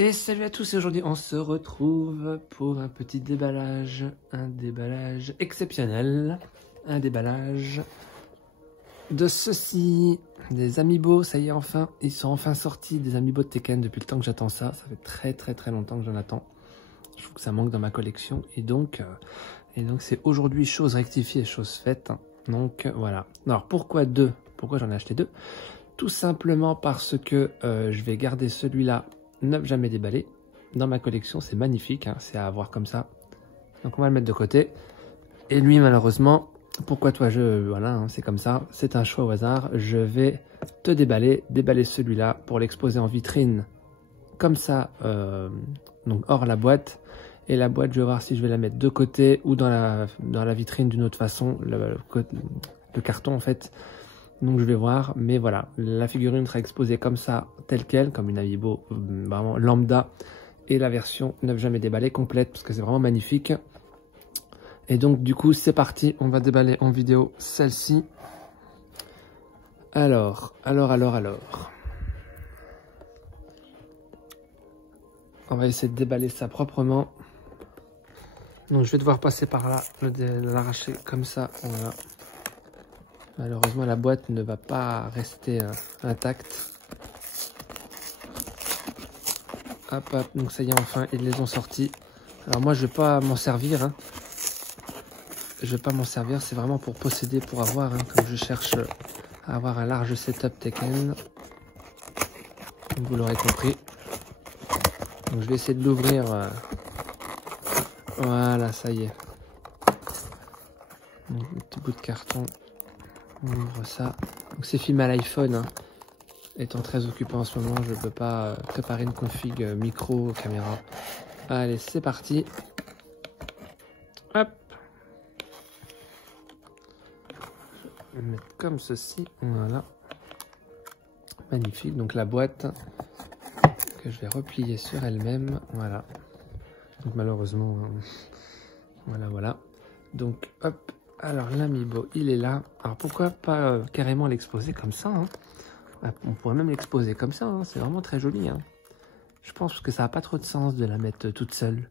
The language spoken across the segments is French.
Et salut à tous, et aujourd'hui on se retrouve pour un petit déballage, exceptionnel, un déballage de ceci, des Amiibo. Ça y est, enfin, ils sont enfin sortis, des Amiibo de Tekken. Depuis le temps que j'attends ça, ça fait très longtemps que j'en attends. Je trouve que ça manque dans ma collection, et donc c'est aujourd'hui chose rectifiée, chose faite. Donc voilà. Alors pourquoi deux? Pourquoi j'en ai acheté deux? Tout simplement parce que je vais garder celui-là neuf jamais déballé dans ma collection. C'est magnifique, hein, c'est à avoir comme ça. Donc on va le mettre de côté. Et lui, malheureusement, pourquoi toi voilà, hein, c'est comme ça, c'est un choix au hasard. Je vais te déballer celui-là pour l'exposer en vitrine comme ça, donc hors la boîte. Et la boîte, je vais voir si je vais la mettre de côté ou dans la vitrine d'une autre façon, le carton en fait. Donc je vais voir, mais voilà, la figurine sera exposée comme ça, telle quelle, comme une Amiibo vraiment lambda, et la version neuf jamais déballée complète, parce que c'est vraiment magnifique. Et donc du coup c'est parti, on va déballer en vidéo celle-ci. Alors. On va essayer de déballer ça proprement. Donc je vais devoir passer par là, l'arracher comme ça, voilà. Malheureusement, la boîte ne va pas rester intacte. Hop, hop, donc ça y est, enfin, ils les ont sortis. Alors moi, je vais pas m'en servir. Hein. Je vais pas m'en servir, c'est vraiment pour posséder, pour avoir, hein, comme je cherche à avoir un large setup Tekken. Donc vous l'aurez compris. Donc je vais essayer de l'ouvrir. Voilà, ça y est. Donc, un petit bout de carton. On ouvre ça. Donc c'est filmé à l'iPhone. Hein. Étant très occupé en ce moment, je ne peux pas préparer une config micro, caméra. Allez, c'est parti. Hop. Je vais le mettre comme ceci. Voilà. Magnifique. Donc la boîte que je vais replier sur elle-même. Voilà. Donc malheureusement, voilà. Donc hop. Alors l'Amiibo, il est là. Alors pourquoi pas carrément l'exposer comme ça, hein. On pourrait même l'exposer comme ça, hein. C'est vraiment très joli, hein. Je pense que ça n'a pas trop de sens de la mettre toute seule.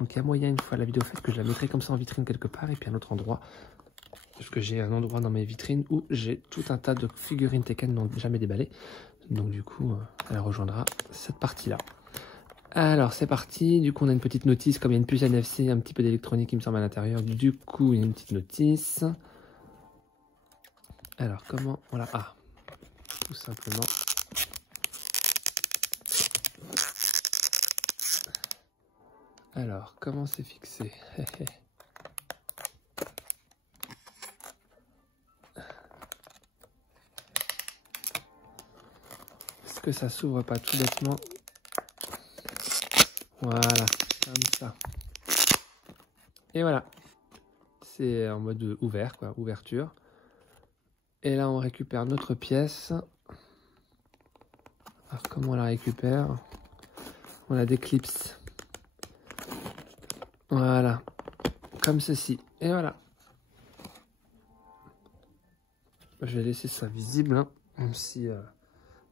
Donc il y a moyen, une fois la vidéo faite, que je la mettrai comme ça en vitrine quelque part, et puis un autre endroit. Parce que j'ai un endroit dans mes vitrines où j'ai tout un tas de figurines Tekken donc jamais déballées. Donc du coup, elle rejoindra cette partie-là. Alors c'est parti, du coup on a une petite notice, comme il y a une puce NFC, un petit peu d'électronique il me semble à l'intérieur, du coup il y a une petite notice. Alors comment, voilà, tout simplement. Alors comment c'est fixé? Est-ce que ça s'ouvre pas tout bêtement? Voilà, comme ça. Et voilà. C'est en mode ouvert, quoi, ouverture. Et là, on récupère notre pièce. Alors, comment on la récupère? On la déclipse. Voilà. Comme ceci. Et voilà. Je vais laisser ça visible, hein, même si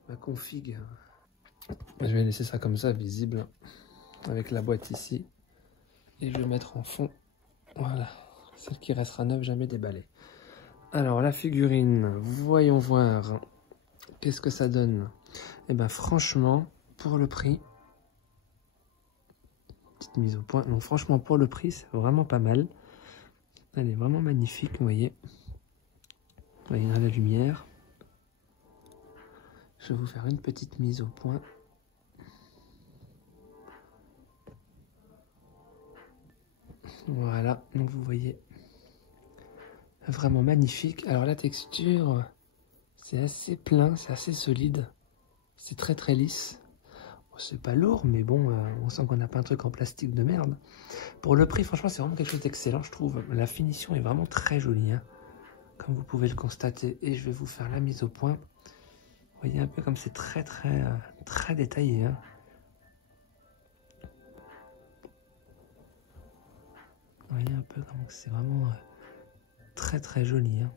ma config... je vais laisser ça comme ça, visible, avec la boîte ici. Et je vais mettre en fond, voilà, celle qui restera neuve, jamais déballée. Alors, la figurine, voyons voir, qu'est-ce que ça donne? Eh ben, franchement, pour le prix, petite mise au point, donc franchement, pour le prix, c'est vraiment pas mal. Elle est vraiment magnifique, vous voyez. Vous voyez dans la lumière. Je vais vous faire une petite mise au point. Voilà, donc vous voyez, vraiment magnifique. Alors la texture, c'est assez plein, c'est assez solide, c'est très lisse. Bon, c'est pas lourd, mais bon, on sent qu'on n'a pas un truc en plastique de merde. Pour le prix, franchement, c'est vraiment quelque chose d'excellent, je trouve. La finition est vraiment très jolie, hein, comme vous pouvez le constater. Et je vais vous faire la mise au point. Vous voyez un peu comme c'est très détaillé, hein. Vous voyez un peu comme c'est vraiment très joli, hein.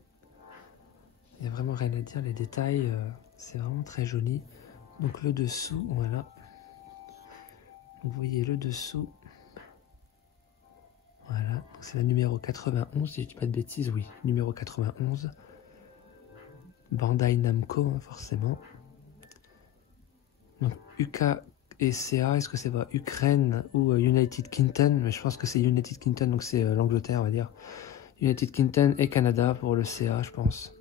Il n'y a vraiment rien à dire, les détails, c'est vraiment très joli. Donc le dessous, voilà. Vous voyez le dessous. Voilà, c'est la numéro 91, si je dis pas de bêtises, oui, numéro 91. Bandai Namco, hein, forcément. Donc UK et CA, est-ce que c'est pas Ukraine ou United Kingdom? Mais je pense que c'est United Kingdom, donc c'est l'Angleterre, on va dire. United Kingdom et Canada pour le CA, je pense.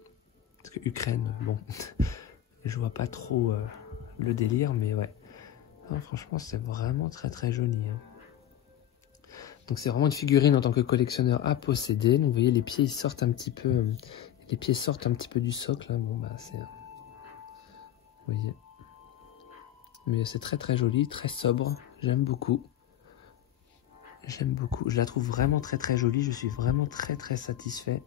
Parce que Ukraine, bon, je vois pas trop le délire, mais ouais. Non, franchement, c'est vraiment très très joli. Hein. Donc c'est vraiment une figurine en tant que collectionneur à posséder. Donc vous voyez, les pieds ils sortent un petit peu, du socle. Hein. Bon bah c'est, vous voyez. Mais c'est très très joli, très sobre. J'aime beaucoup. J'aime beaucoup. Je la trouve vraiment très très jolie. Je suis vraiment très très satisfait.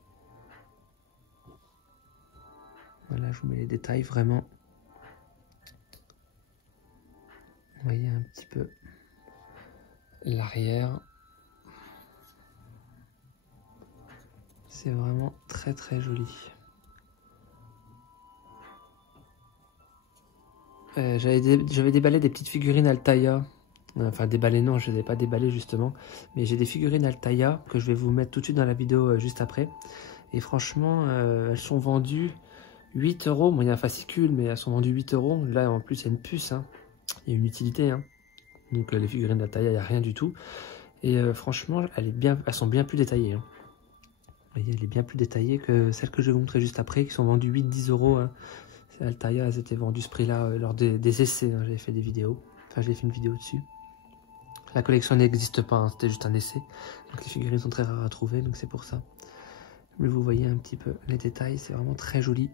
Voilà, je vous mets les détails vraiment. Vous voyez un petit peu l'arrière. C'est vraiment très très joli. J'avais déballé des petites figurines Altaïa. Enfin déballé non, je ne les ai pas déballées justement. Mais j'ai des figurines Altaïa que je vais vous mettre tout de suite dans la vidéo juste après. Et franchement, elles sont vendues 8 €. Bon, il y a un fascicule, mais elles sont vendues 8 €. Là en plus il y a une puce. Hein. Il y a une utilité. Hein. Donc les figurines d'Altaïa, il n'y a rien du tout. Et franchement, elles sont bien plus détaillées. Hein. Vous voyez, elle est bien plus détaillée que celles que je vais vous montrer juste après, qui sont vendues 8-10 €. Hein. Altaïa, elles étaient vendues ce prix-là lors des essais. Hein. J'avais fait des vidéos. Enfin, j'ai fait une vidéo dessus. La collection n'existe pas, hein. C'était juste un essai. Donc les figurines sont très rares à trouver, donc c'est pour ça. Mais vous voyez un petit peu les détails, c'est vraiment très joli.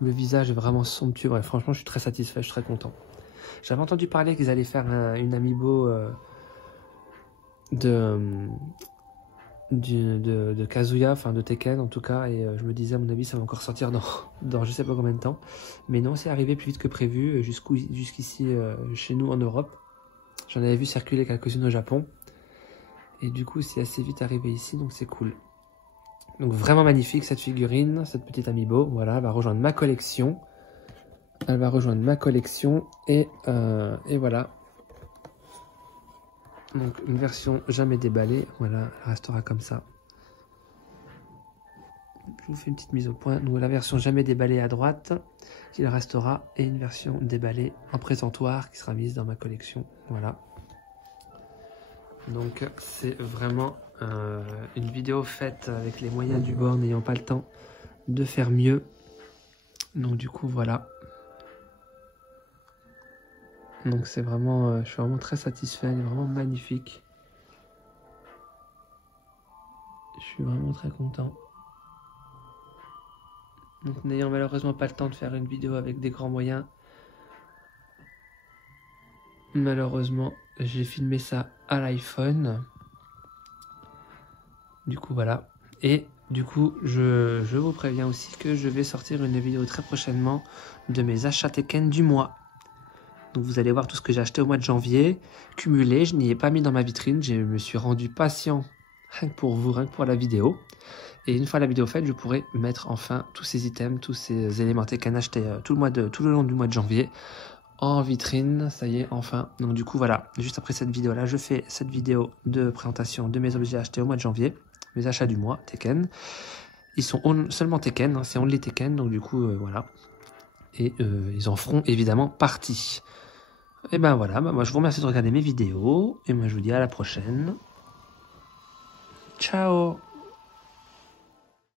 Le visage est vraiment somptueux. Bref, franchement, je suis très satisfait, je suis très content. J'avais entendu parler qu'ils allaient faire une amiibo de Kazuya, enfin de Tekken en tout cas, et je me disais à mon avis ça va encore sortir dans je sais pas combien de temps, mais non, c'est arrivé plus vite que prévu jusqu'ici chez nous en Europe. J'en avais vu circuler quelques-unes au Japon et du coup c'est assez vite arrivé ici, donc c'est cool. Donc vraiment magnifique cette figurine, cette petite amiibo. Voilà, elle va rejoindre ma collection, et voilà. Donc une version jamais déballée, voilà, elle restera comme ça. Je vous fais une petite mise au point. Donc la version jamais déballée à droite, il restera, et une version déballée en présentoir qui sera mise dans ma collection. Voilà. Donc c'est vraiment une vidéo faite avec les moyens du bord, n'ayant pas le temps de faire mieux. Donc du coup voilà. Donc c'est vraiment, je suis vraiment très satisfait, elle est vraiment magnifique. Je suis vraiment très content. Donc n'ayant malheureusement pas le temps de faire une vidéo avec des grands moyens, malheureusement j'ai filmé ça à l'iPhone. Du coup voilà. Et du coup je vous préviens aussi que je vais sortir une vidéo très prochainement de mes achats Tekken du mois. Donc vous allez voir tout ce que j'ai acheté au mois de janvier, cumulé, je n'y ai pas mis dans ma vitrine, je me suis rendu patient rien que pour vous, rien que pour la vidéo. Et une fois la vidéo faite, je pourrai mettre enfin tous ces items, tous ces éléments Tekken achetés tout le long du mois de janvier en vitrine, ça y est, enfin. Donc du coup voilà, juste après cette vidéo là, je fais cette vidéo de présentation de mes objets achetés au mois de janvier, mes achats du mois Tekken. Ils sont seulement Tekken, hein, c'est only Tekken, donc du coup voilà. Et ils en feront évidemment partie. Et ben voilà, moi je vous remercie de regarder mes vidéos, et moi je vous dis à la prochaine. Ciao!